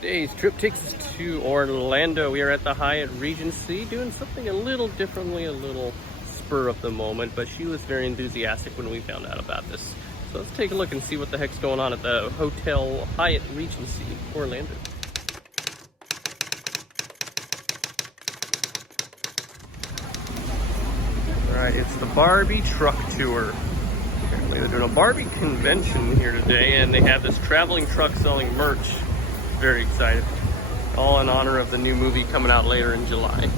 Today's trip takes us to Orlando. We are at the Hyatt Regency doing something a little differently, a little spur of the moment, but she was very enthusiastic when we found out about this. So let's take a look and see what the heck's going on at the Hotel Hyatt Regency, Orlando. Alright, it's the Barbie truck tour. Apparently they're doing a Barbie convention here today, and they have this traveling truck selling merch. Very excited. All in honor of the new movie coming out later in July.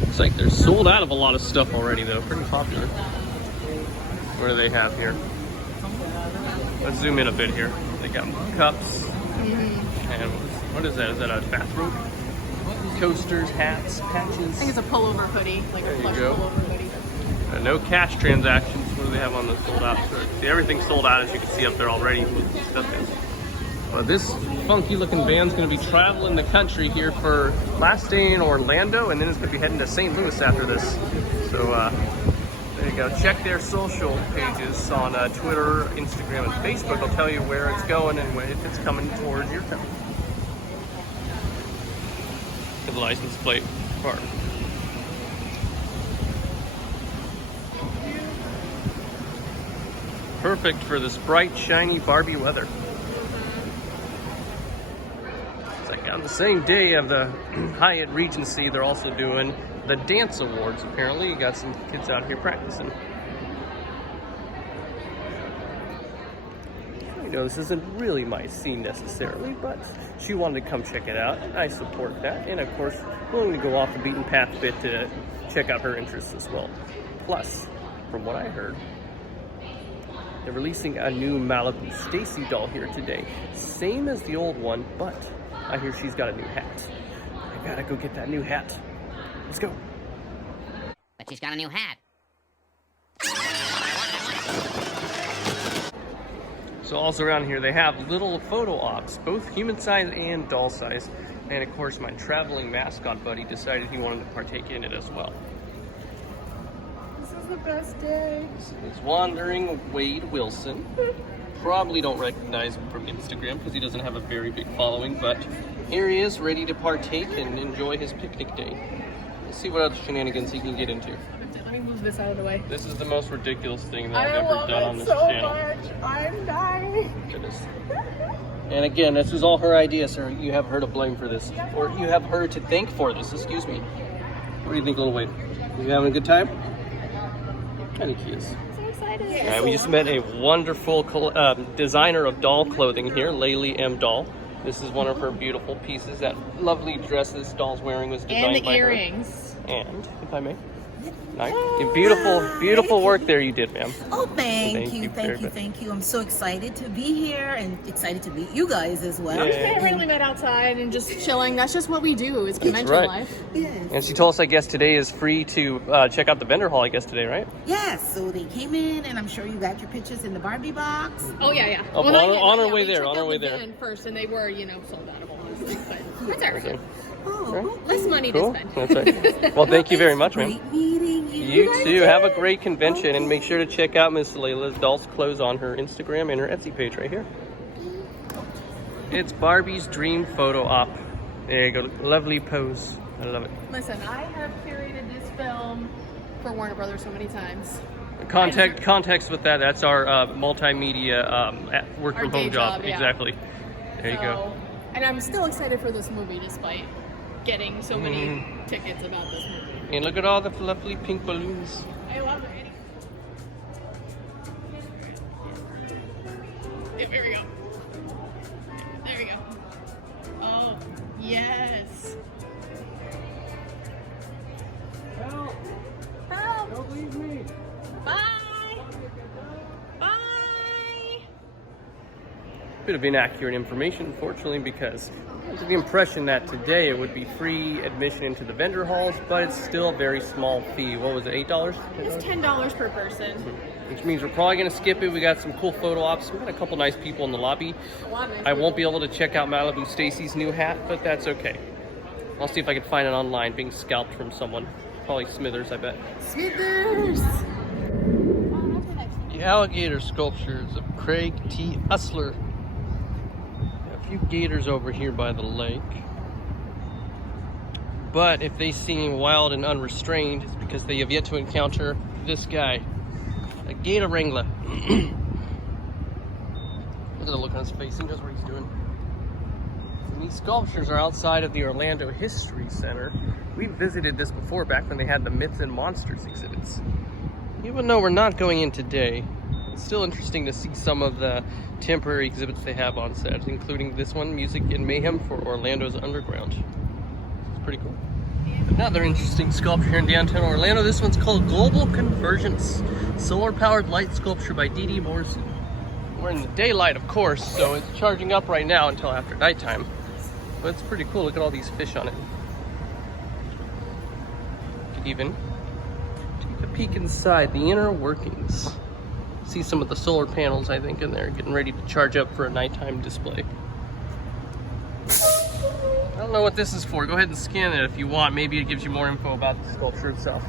Looks like they're sold out of a lot of stuff already though. Pretty popular. What do they have here? Let's zoom in a bit here. They got cups. And what is that? Is that a bathrobe? Coasters, hats, patches. I think it's a pullover hoodie, like a plush pullover hoodie. No cash transactions. What do they have on the sold out? See, everything's sold out, as you can see up there already. Stuff is. Well, this funky looking band's going to be traveling the country here for last day in Orlando, and then it's going to be heading to St. Louis after this. So there you go. Check their social pages on Twitter, Instagram, and Facebook. They'll tell you where it's going and if it's coming towards your town. The license plate part. Perfect for this bright, shiny Barbie weather. It's like on the same day of the Hyatt Regency, they're also doing the dance awards. Apparently, you got some kids out here practicing. You know, this isn't really my scene necessarily, but she wanted to come check it out. I support that, and of course, willing to go off the beaten path a bit to check out her interests as well. Plus, from what I heard, they're releasing a new Malibu Stacy doll here today. Same as the old one, but I hear she's got a new hat. I gotta go get that new hat. Let's go. But she's got a new hat. So also around here, they have little photo ops, both human size and doll size. And of course, my traveling mascot buddy decided he wanted to partake in it as well. This is the best day. This is Wandering Wade Wilson. Probably don't recognize him from Instagram because he doesn't have a very big following, but here he is, ready to partake and enjoy his picnic day. Let's see what other shenanigans he can get into. Let me move this out of the way. This is the most ridiculous thing that I've ever done on this channel. I'm dying. Goodness. And again, this is all her idea, sir. You have her to blame for this. Or you have her to thank for this, excuse me. What do you think, little Wade? You having a good time? Kind of cute. So excited. All right, we just met a wonderful designer of doll clothing here, Laylee M. Doll. This is one of her beautiful pieces. That lovely dress this doll's wearing was designed by her. And the earrings. And, if I may. Nice. Beautiful work there you did, ma'am. Oh, thank you. I'm so excited to be here and excited to meet you guys as well. Yeah. We really met outside and just chilling. That's just what we do, is convention right. life. Yes. And she told us, I guess, today is free to check out the vendor hall, I guess, today, right? Yes, so they came in and I'm sure you got your pictures in the Barbie box. Oh, yeah. Oh, on our way there, We checked out the van first, and they were, sold out of all this thing, but that's all right. Okay. Oh, Less money Cool. to spend. That's right. Well, thank you very much, ma'am. Great meeting you. You too. Have a great convention, and make sure to check out Miss Layla's Doll's clothes on her Instagram and her Etsy page right here. It's Barbie's dream photo op. There you go. Lovely pose. I love it. Listen, I have curated this film for Warner Brothers so many times. Context with that. That's our multimedia work Our from day home job. yeah. Exactly. There you go. And I'm still excited for this movie, despite getting so many tickets about this movie. And look at all the lovely pink balloons. I love it. There we go. There we go. Oh, yes. Help! Help! Don't leave me! Bye! Bye! Bit of inaccurate information, unfortunately, because I was the impression that today it would be free admission into the vendor halls, but it's still a very small fee. What was it, $8? It's $10 per person. Which means we're probably going to skip it. We got some cool photo ops. We got a couple nice people in the lobby. I won't be able to check out Malibu Stacy's new hat, but that's okay. I'll see if I can find it online being scalped from someone. Probably Smithers, I bet. Smithers! The alligator sculptures of Craig T. Usler. A few gators over here by the lake. But if they seem wild and unrestrained, it's because they have yet to encounter this guy, a gator wrangler. Look at the look on his face, he knows what he's doing. And these sculptures are outside of the Orlando History Center. We visited this before, back when they had the Myths and Monsters exhibits. Even though we're not going in today, it's still interesting to see some of the temporary exhibits they have on set, including this one, Music and Mayhem for Orlando's Underground. It's pretty cool. Another interesting sculpture here in downtown Orlando. This one's called Global Convergence, solar-powered light sculpture by D.D. Morrison. We're in the daylight, of course, so it's charging up right now until after nighttime. But it's pretty cool. Look at all these fish on it. You could even take a peek inside the inner workings. See some of the solar panels, I think, in there, getting ready to charge up for a nighttime display. I don't know what this is for. Go ahead and scan it if you want. Maybe it gives you more info about the sculpture itself.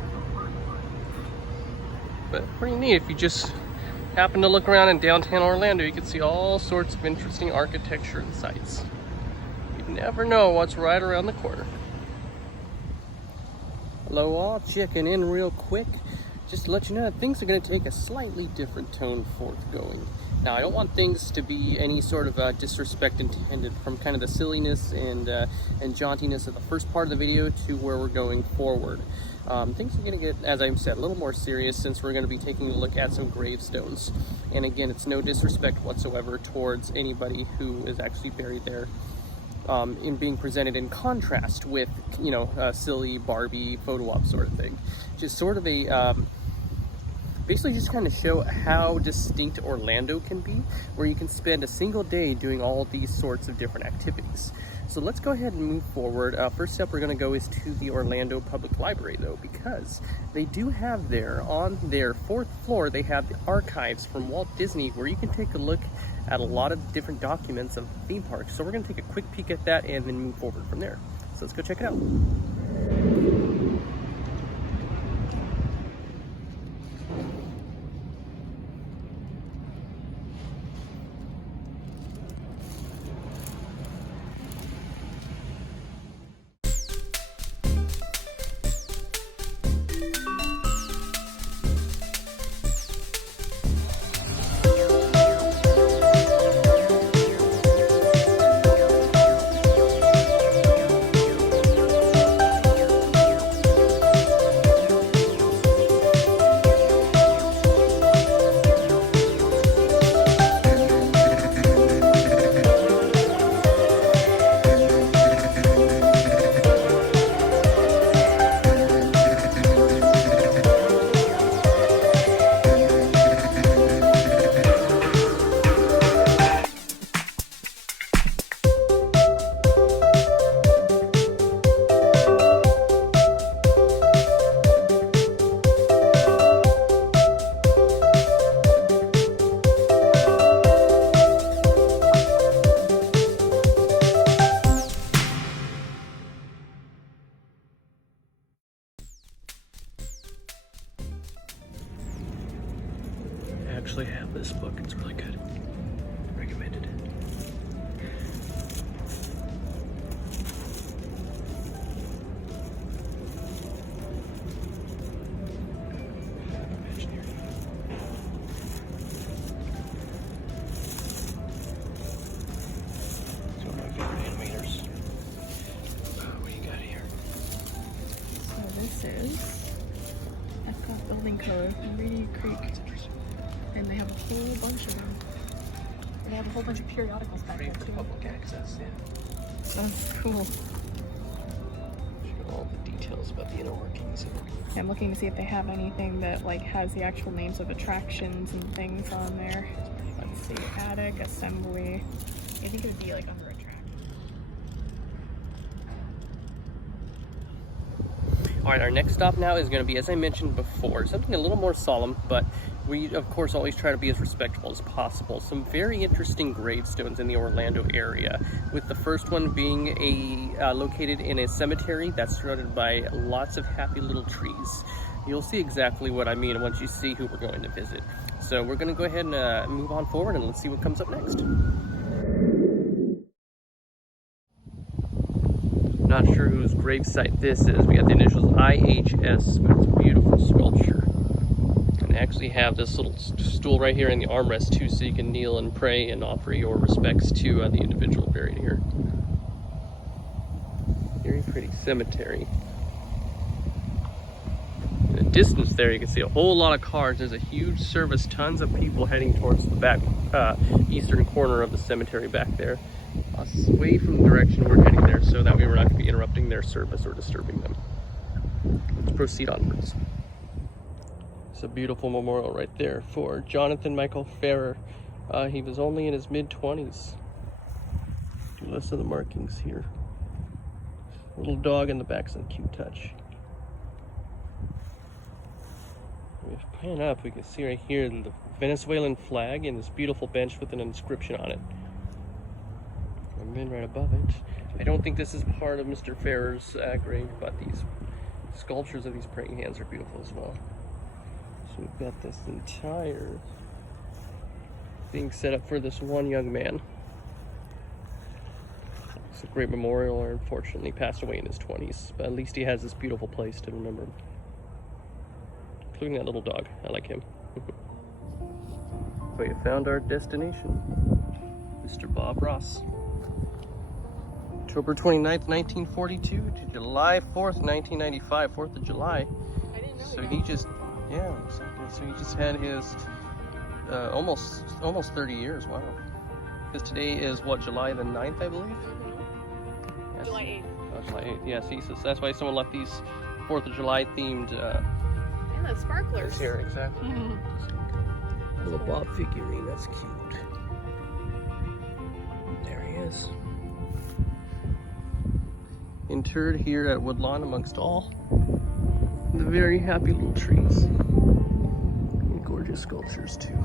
But pretty neat. If you just happen to look around in downtown Orlando, you can see all sorts of interesting architecture and sites. You never know what's right around the corner. Hello all, checking in real quick. Just to let you know that things are going to take a slightly different tone forthgoing. Now, I don't want things to be any sort of disrespect intended, from kind of the silliness and jauntiness of the first part of the video to where we're going forward. Things are going to get, as I said, a little more serious, since we're going to be taking a look at some gravestones. And again, it's no disrespect whatsoever towards anybody who is actually buried there, in being presented in contrast with, you know, a silly Barbie photo op sort of thing. Just sort of a basically just kind of show how distinct Orlando can be, where you can spend a single day doing all these sorts of different activities. So let's go ahead and move forward. First step we're going to go is to the Orlando Public Library, though, because they do have there, on their 4th floor, they have the archives from Walt Disney, where you can take a look at a lot of different documents of the theme park. So we're going to take a quick peek at that and then move forward from there. So let's go check it out. Actually have this book, it's really good. Recommended. It's one of my favorite animators. What do you got here? So this is Epcot Building Code from Reedy Creek. And they have a whole bunch of them. And they have a whole bunch of periodicals back there For too. public access, yeah. That's cool. All the details about the inner workings. I'm looking to see if they have anything that like has the actual names of attractions and things on there. Let's see, attic, assembly. I think it would be like under a track. All right, our next stop now is going to be, as I mentioned before, something a little more solemn, but we, of course, always try to be as respectful as possible. Some very interesting gravestones in the Orlando area, with the first one being located in a cemetery that's surrounded by lots of happy little trees. You'll see exactly what I mean once you see who we're going to visit. So we're going to go ahead and move on forward, and let's see what comes up next. not sure whose gravesite this is. We got the initials IHS, but it's a beautiful sculpture. And they actually have this little stool right here in the armrest too, so you can kneel and pray and offer your respects to the individual buried here. Very pretty cemetery. In the distance there, you can see a whole lot of cars. There's a huge service, tons of people heading towards the back eastern corner of the cemetery back there. Away from the direction we're heading there, so that way we're not going to be interrupting their service or disturbing them. Let's proceed onwards. It's a beautiful memorial right there for Jonathan Michael Ferrer. He was only in his mid-20s. Do less of the markings here. Little dog in the back's a cute touch. If we pan up, we can see right here the Venezuelan flag and this beautiful bench with an inscription on it. And then right above it, I don't think this is part of Mr. Ferrer's grave, but these sculptures of these praying hands are beautiful as well. So we've got this entire thing set up for this one young man. It's a great memorial. Unfortunately passed away in his 20s, but at least he has this beautiful place to remember him. Including that little dog. I like him. We have found our destination. Mr. Bob Ross. October 29th, 1942 to July 4th, 1995, 4th of July. I didn't know So that. he just, yeah, so he just had his almost 30 years, wow. Because today is what, July the 9th, I believe? Yes. July 8th. Oh, July 8th, yeah, see, so that's why someone left these 4th of July themed And the sparklers. here, exactly. Little Bob figurine, that's cute. There he is. Interred here at Woodlawn amongst all the very happy little trees. And gorgeous sculptures too.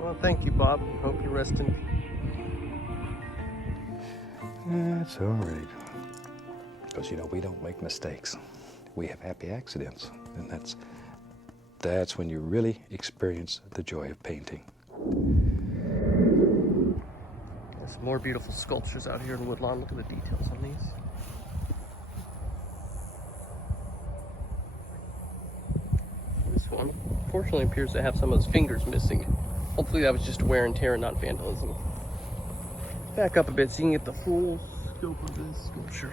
Well, thank you, Bob. Hope you rest in peace. That's all right. Because, you know, we don't make mistakes. We have happy accidents. And that's when you really experience the joy of painting. There's more beautiful sculptures out here in Woodlawn. Look at the details on these. This one, fortunately, appears to have some of his fingers missing. Hopefully that was just wear and tear and not vandalism. Back up a bit so you can get the full scope of this sculpture.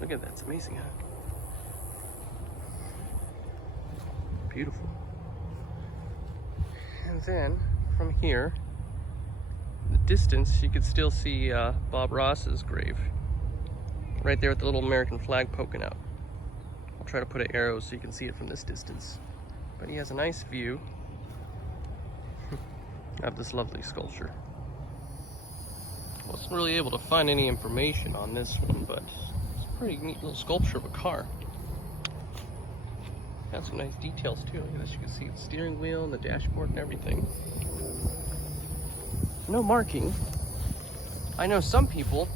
Look at that, it's amazing, huh? Beautiful. And then, from here, in the distance, you could still see Bob Ross's grave. Right there with the little American flag poking out. I'll try to put an arrow so you can see it from this distance. But he has a nice view of this lovely sculpture. Wasn't really able to find any information on this one, but it's a pretty neat little sculpture of a car. Got some nice details too. Look at this, you can see the steering wheel and the dashboard and everything. No marking. I know some people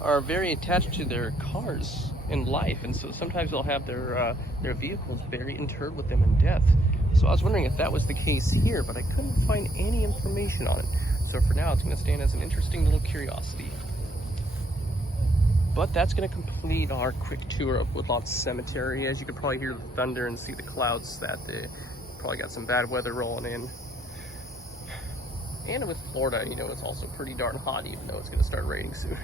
are very attached to their cars in life, and so sometimes they'll have their vehicles very interred with them in death. So I was wondering if that was the case here, but I couldn't find any information on it. So for now, it's going to stand as an interesting little curiosity. But that's going to complete our quick tour of Woodlawn Cemetery. As you can probably hear the thunder and see the clouds, that they probably got some bad weather rolling in. And with Florida, you know, it's also pretty darn hot, even though it's going to start raining soon.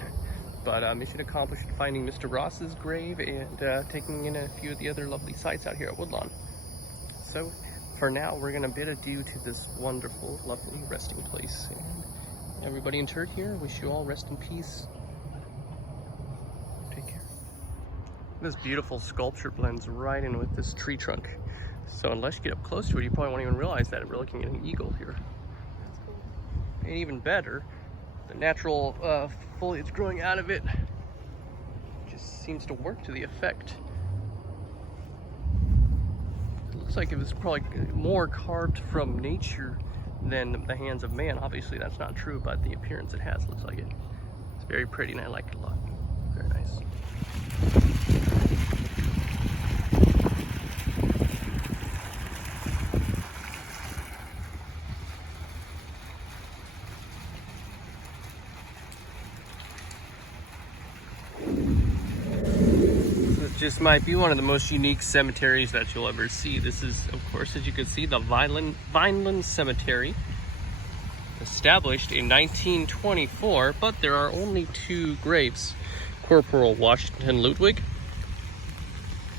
But mission accomplished, finding Mr. Ross's grave and taking in a few of the other lovely sites out here at Woodlawn. So for now, we're going to bid adieu to this wonderful, lovely resting place. And everybody interred here, wish you all rest in peace. Take care. This beautiful sculpture blends right in with this tree trunk. So unless you get up close to it, you probably won't even realize that we're looking at an eagle here. That's cool. And even better, the natural foliage growing out of it just seems to work to the effect. It looks like it was probably more carved from nature than the hands of man. Obviously that's not true, but the appearance it has looks like it. It's very pretty and I like it a lot. Very nice. just might be one of the most unique cemeteries that you'll ever see. This is, of course, as you can see, the Vineland Cemetery, established in 1924, but there are only 2 graves, Corporal Washington Ludwig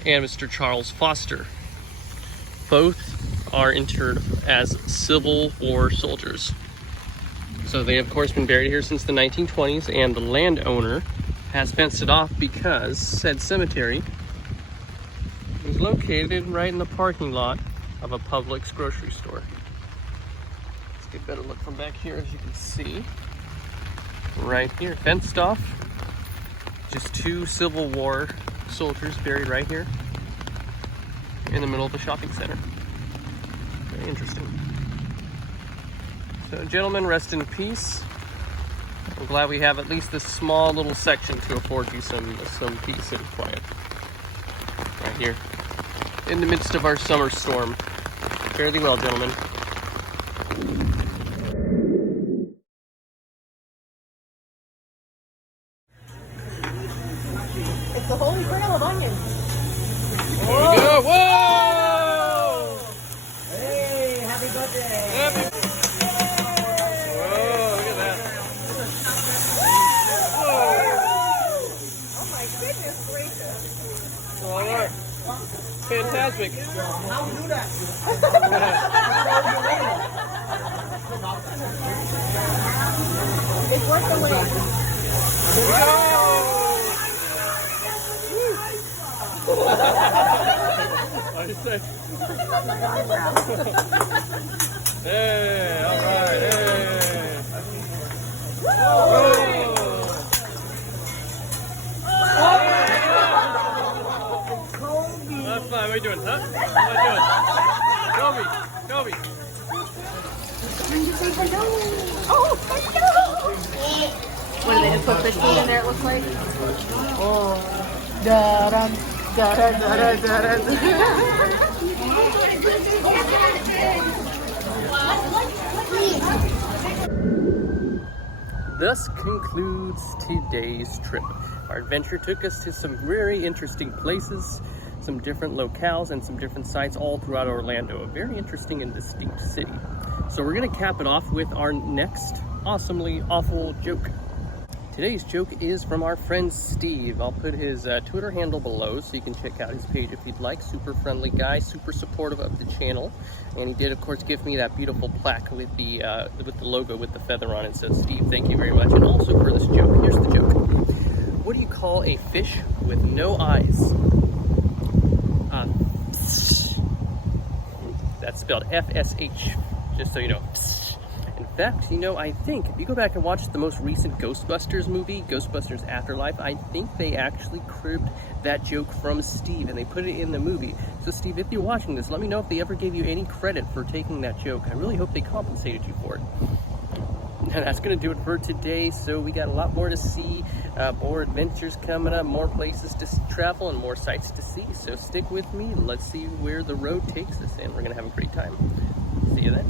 and Mr. Charles Foster. Both are interred as Civil War soldiers. So they have, of course, been buried here since the 1920s, and the landowner has fenced it off because said cemetery is located right in the parking lot of a Publix grocery store. Let's get a better look from back here. As you can see, right here, fenced off. Just 2 Civil War soldiers buried right here in the middle of the shopping center. Very interesting. So, gentlemen, rest in peace. I'm glad we have at least this small little section to afford you some peace and quiet. Right here, in the midst of our summer storm. Fare thee well, gentlemen. It's the holy grail of onions. There we go. Whoa! Hey, happy birthday. Happy. Whoa, look at that. Oh my goodness gracious. All right. Fantastic. How do that? It's worth the wait. Here we go. What do you say? Hey, all right, hey. Whoa. That's fine. What are you doing, huh? What are you doing? Kobe. What do they just put fish food in there? It looks like. Oh, da-dum, Thus concludes today's trip. Our adventure took us to some very interesting places, some different locales, and some different sites all throughout Orlando. A very interesting and distinct city. So we're gonna cap it off with our next awesomely awful joke. Today's joke is from our friend Steve. I'll put his Twitter handle below so you can check out his page if you'd like. Super friendly guy, super supportive of the channel. And he did, of course, give me that beautiful plaque with the logo with the feather on it. So Steve, thank you very much. And also for this joke, here's the joke. What do you call a fish with no eyes? That's spelled F-S-H, just so you know. In fact, you know, I think if you go back and watch the most recent Ghostbusters movie, Ghostbusters Afterlife, I think they actually cribbed that joke from Steve and they put it in the movie. So Steve, if you're watching this, let me know if they ever gave you any credit for taking that joke. I really hope they compensated you for it. And that's going to do it for today. So we got a lot more to see, more adventures coming up, more places to travel, and more sights to see. So stick with me. Let's see where the road takes us, and we're going to have a great time. See you then.